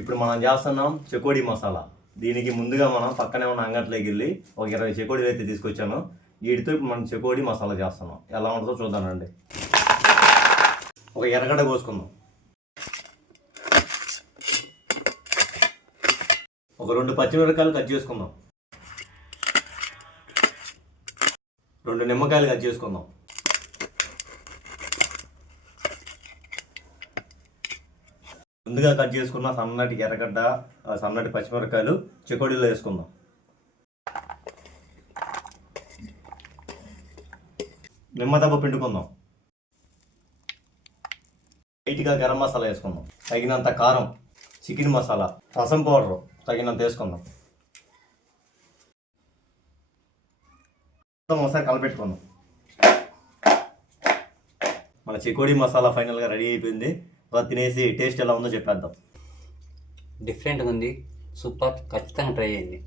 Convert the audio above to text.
ఇప్పుడు మనం చేస్తున్నాం చెకోడీ మసాలా. దీనికి ముందుగా మనం పక్కనే ఉన్న అంగట్లోకి వెళ్ళి ఒక 20 చెకోడీలు అయితే తీసుకొచ్చాను. వీటితో ఇప్పుడు మనం చెకోడీ మసాలా చేస్తున్నాం. ఎలా ఉంటుందో చూద్దామండి. ఒక ఎర్రగడ్డ కోసుకుందాం. ఒక 2 పచ్చిమిరపకాయలు కట్ చేసుకుందాం. 2 నిమ్మకాయలు కట్ చేసుకుందాం. ముందుగా కట్ చేసుకున్న సన్నటి ఎర్రగడ్డ, సన్నటి పచ్చిమిరపకాయలు చెకోడీలో వేసుకుందాం. నిమ్మదబ్బ పిండుకుందాం. లైట్గా గరం మసాలా వేసుకుందాం. తగినంత కారం, చికెన్ మసాలా, రసం పౌడర్ తగినంత వేసుకుందాం. ఒకసారి కలపెట్టుకుందాం. మన చెకోడీ మసాలా ఫైనల్గా రెడీ అయిపోయింది. తినేసి టేస్ట్ ఎలా ఉందో చెప్పేద్దాం. డిఫరెంట్గా ఉంది, సూపర్, ఖచ్చితంగా ట్రై చేయండి.